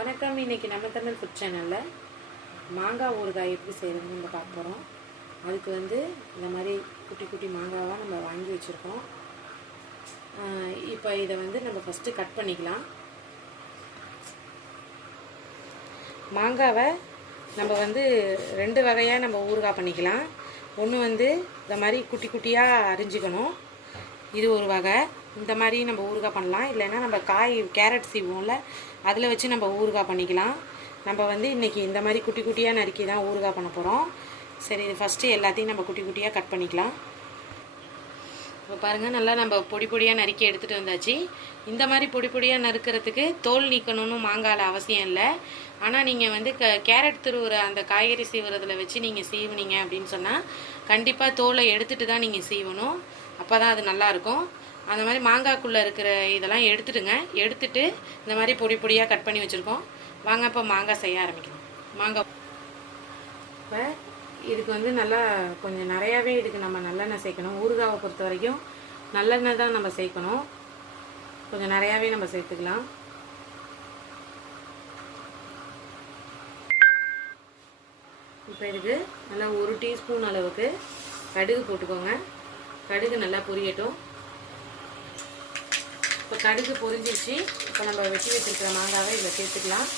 வணக்கம். இன்னைக்கு நம்ம தமிழ் ஃபுட் சேனலில் மாங்காய் ஊறுகாய் எப்படி செய்கிறதுன்னு நம்ம பார்க்க போகிறோம் அதுக்கு வந்து இந்த மாதிரி குட்டி குட்டி மாங்காவாக நம்ம வாங்கி வச்சுருக்கோம். இப்போ இதை வந்து நம்ம ஃபஸ்ட்டு கட் பண்ணிக்கலாம். மாங்காவை நம்ம வந்து ரெண்டு வகையாக நம்ம ஊறுகாய் பண்ணிக்கலாம். ஒன்று வந்து இந்த மாதிரி குட்டி குட்டியாக அரிஞ்சிக்கணும். இது ஒரு வகை. இந்த மாதிரி நம்ம ஊறுகாய் பண்ணலாம். இல்லைன்னா நம்ம காய் கேரட் செய்வோம்ல அதில் வச்சு நம்ம ஊறுகாய் பண்ணிக்கலாம். நம்ம வந்து இன்றைக்கி இந்த மாதிரி குட்டி குட்டியாக நறுக்கி தான் ஊறுகாய் பண்ண போகிறோம் சரி இது ஃபஸ்ட்டு எல்லாத்தையும் நம்ம குட்டி குட்டியாக கட் பண்ணிக்கலாம். இப்போ பாருங்கள் நல்லா நம்ம பொடி பொடியாக நறுக்கி எடுத்துகிட்டு வந்தாச்சு. இந்த மாதிரி பொடி பொடியாக நறுக்கிறதுக்கு தோல் நீக்கணும்னு மாங்காயில் அவசியம் இல்லை. ஆனால் நீங்கள் வந்து க கேரட் திருவுற அந்த காய்கறி சீவுறதில் வச்சு நீங்கள் சீவுனீங்க அப்படின்னு சொன்னால் கண்டிப்பாக தோலை எடுத்துகிட்டு தான் நீங்கள் சீவணும். அப்போ தான் அது நல்லாயிருக்கும் அந்த மாதிரி மாங்காய்க்குள்ளே இருக்கிற இதெல்லாம் எடுத்துடுங்க. எடுத்துட்டு இந்த மாதிரி பொடி பொடியாக கட் பண்ணி வச்சுருக்கோம். வாங்க இப்போ மாங்காய் செய்ய ஆரம்பிக்கலாம். மாங்காய். இப்போ இதுக்கு வந்து நல்லா கொஞ்சம் நிறையாவே இதுக்கு நம்ம நல்லெண்ணெய் சேர்க்கணும். ஊறுகாவை பொறுத்த வரைக்கும் நல்லெண்ணெய் தான் நம்ம சேர்க்கணும். கொஞ்சம் நிறையாவே நம்ம சேர்த்துக்கலாம். இப்போ இதுக்கு நல்லா ஒரு டீஸ்பூன் அளவுக்கு கடுகு போட்டுக்கோங்க. கடுகு நல்லா பொரியட்டும். இப்போ கடுகு பொரிஞ்சிச்சு இப்போ நம்ம வெட்டி வச்சுருக்கிற மாங்காவை இதில் சேர்த்துக்கலாம்.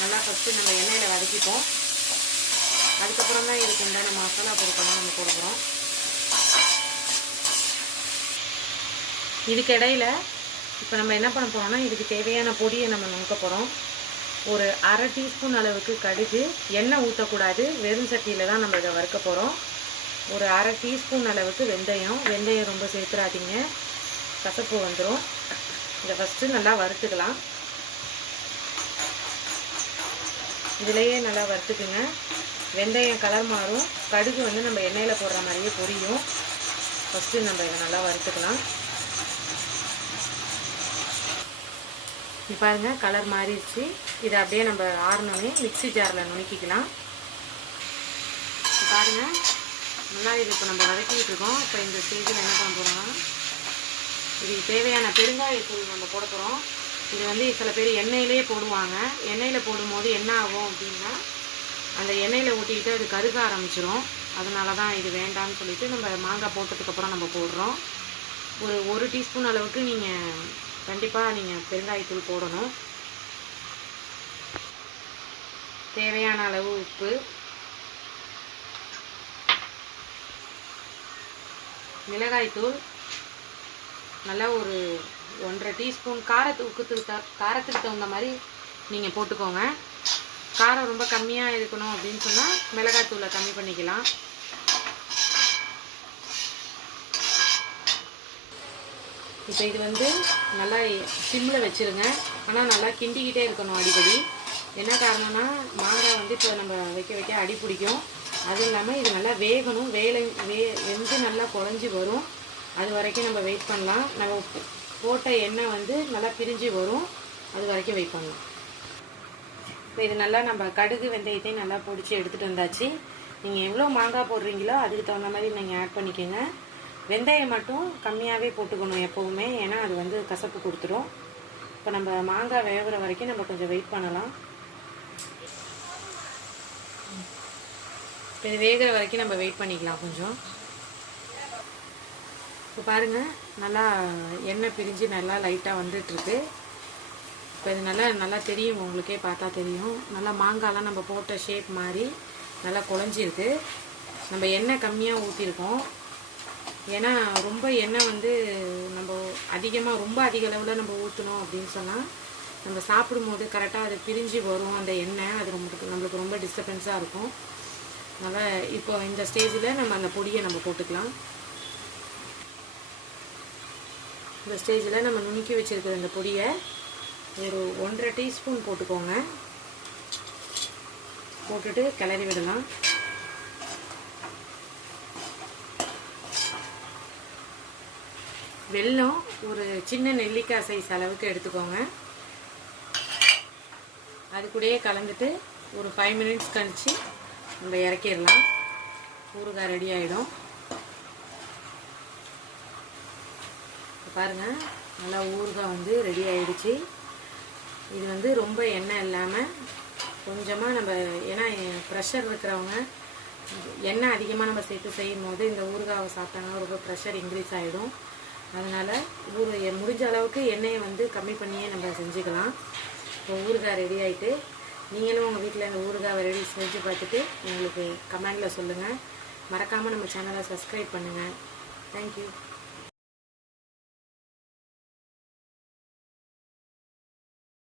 நல்லா ஃபஸ்ட்டு நம்ம எண்ணெயில் வதக்கிப்போம். அதுக்கப்புறம் தான் இதுக்கு உண்டான மசாலா பொருட்கள்லாம் நம்ம கொடுக்குறோம் இதுக்கு இடையில இப்போ நம்ம என்ன பண்ண போகிறோம்னா இதுக்கு தேவையான பொடியை நம்ம நுணுக்க போகிறோம் ஒரு அரை டீஸ்பூன் அளவுக்கு கடுகு. எண்ணெய் ஊற்றக்கூடாது. வெறும் சட்டியில் தான் நம்ம இதை வறுக்க போகிறோம் ஒரு அரை டீஸ்பூன் அளவுக்கு வெந்தயம். வெந்தயம் ரொம்ப சேர்த்துறாதீங்க. கசப்பு வந்துடும் இதை ஃபஸ்ட்டு நல்லா வறுத்துக்கலாம். இதிலையே நல்லா வறுத்துக்குங்க. வெந்தயம் கலர் மாறும். கடுகு வந்து நம்ம எண்ணெயில் போடுற மாதிரியே பொரியும். ஃபஸ்ட்டு நம்ம இதை நல்லா வறுத்துக்கலாம். இப்போ பாருங்க கலர் மாறிடுச்சு. இதை அப்படியே நம்ம ஆறினோடனே மிக்ஸி ஜாரில் நுணுக்கிக்கலாம். பாருங்க. நல்லா இது இப்போ நம்ம வதக்கிட்டு இருக்கோம். இப்போ இந்த ஸ்டேஜில் என்ன பண்ண போகிறோம்னா இதுக்கு தேவையான பெருங்காயத்தூள் நம்ம போட போகிறோம் இது வந்து சில பேர் எண்ணெயிலே போடுவாங்க. எண்ணெயில் போடும்போது என்ன ஆகும் அப்படின்னா அந்த எண்ணெயில் ஊட்டிக்கிட்டு அது கருக ஆரம்பிச்சிடும் அதனால தான் இது வேண்டாம்னு சொல்லிட்டு நம்ம மாங்காய் போட்டதுக்கப்புறம் நம்ம போடுறோம். ஒரு ஒரு டீஸ்பூன் அளவுக்கு நீங்கள் கண்டிப்பாக நீங்கள் பெருங்காயத்தூள் போடணும். தேவையான அளவு உப்பு மிளகாய்த்தூள் நல்லா ஒரு ஒன்றரை டீஸ்பூன் காரத்துக்கு த காரத்துக்கு தகுந்த மாதிரி நீங்கள் போட்டுக்கோங்க. காரம் ரொம்ப கம்மியாக இருக்கணும் அப்படின்னு சொன்னால் மிளகாய்த்தூளை கம்மி பண்ணிக்கலாம். இப்போ இது வந்து நல்லா சிம்மில் வச்சுருங்க. ஆனால் நல்லா கிண்டிக்கிட்டே இருக்கணும் அடிக்கடி. என்ன காரணம்னா மாங்காய் வந்து இப்போ நம்ம வைக்க வைக்க அடி பிடிக்கும். அதுவும் இல்லாமல் இது நல்லா வேகணும். வேலை வே வெந்து நல்லா குழஞ்சி வரும். அது வரைக்கும் நம்ம வெயிட் பண்ணலாம். நம்ம போட்ட எண்ணெய் வந்து நல்லா பிரிஞ்சு வரும். அது வரைக்கும் வெயிட் பண்ணலாம். இப்போ இது நல்லா நம்ம கடுகு வெந்தயத்தையும் நல்லா பிடிச்சி எடுத்துகிட்டு வந்தாச்சு. நீங்கள் எவ்வளோ மாங்காய் போடுறீங்களோ அதுக்கு தகுந்த மாதிரி நீங்கள் ஆட் பண்ணிக்கோங்க. வெந்தயம் மட்டும் கம்மியாகவே போட்டுக்கணும் எப்போவுமே. ஏன்னா அது வந்து கசப்பு கொடுத்துரும். இப்போ நம்ம மாங்காய் வேகிற வரைக்கும் நம்ம கொஞ்சம் வெயிட் பண்ணலாம். இப்போ இது வேகிற வரைக்கும் நம்ம வெயிட் பண்ணிக்கலாம் கொஞ்சம். இப்போ பாருங்கள் நல்லா எண்ணெய் பிரிஞ்சு நல்லா லைட்டாக வந்துட்டுருக்கு. இப்போ இது நல்லா நல்லா தெரியும் உங்களுக்கே பார்த்தா தெரியும். நல்லா மாங்காய்லாம் நம்ம போட்ட ஷேப் மாதிரி நல்லா குழஞ்சிருக்கு. நம்ம எண்ணெய் கம்மியாக ஊற்றிருக்கோம் ஏன்னா ரொம்ப எண்ணெய் வந்து நம்ம அதிகமாக ரொம்ப அதிக அளவில் நம்ம ஊற்றணும் அப்படின்னு சொன்னால் நம்ம சாப்பிடும்போது கரெக்டாக அது பிரிஞ்சு வரும் அந்த எண்ணெய். அது ரொம்ப நம்மளுக்கு ரொம்ப டிஸ்டர்பன்ஸாக இருக்கும். அதனால் இப்போ இந்த ஸ்டேஜில் நம்ம அந்த பொடியை நம்ம போட்டுக்கலாம். இந்த ஸ்டேஜில் நம்ம நுணுக்கி வச்சுருக்கிற இந்த பொடியை ஒரு ஒன்றரை டீஸ்பூன் போட்டுக்கோங்க. போட்டுட்டு கிளறி விடலாம். வெல்லம் ஒரு சின்ன நெல்லிக்காய் சைஸ் அளவுக்கு எடுத்துக்கோங்க. அது கூடயே கலந்துட்டு ஒரு ஃபைவ் மினிட்ஸ் கழித்து நம்ம இறக்கிடலாம். ஊறுகாய் ரெடி ஆகிடும் பாருங்க பாருங்கள் நல்லா ஊறுகாய் வந்து ரெடி ஆகிடுச்சு இது வந்து ரொம்ப எண்ணெய் இல்லாமல் கொஞ்சமாக நம்ம ஏன்னா ப்ரெஷர் இருக்கிறவங்க எண்ணெய் அதிகமாக நம்ம சேர்த்து செய்யும் போது இந்த ஊறுகாவை சாப்பிட்டாங்கன்னா ரொம்ப ப்ரெஷர் இன்க்ரீஸ் ஆகிடும் அதனால் ஊறு முடிஞ்ச அளவுக்கு எண்ணெயை வந்து கம்மி பண்ணியே நம்ம செஞ்சுக்கலாம். இப்போ ஊறுகாய் ரெடி ஆகிட்டு நீங்களும் உங்கள் வீட்டில் இந்த ஊறுகாய் ரெடி செஞ்சு பார்த்துட்டு உங்களுக்கு கமெண்டில் சொல்லுங்கள் மறக்காமல் நம்ம சேனலை சப்ஸ்கிரைப் பண்ணுங்கள் தேங்க்யூ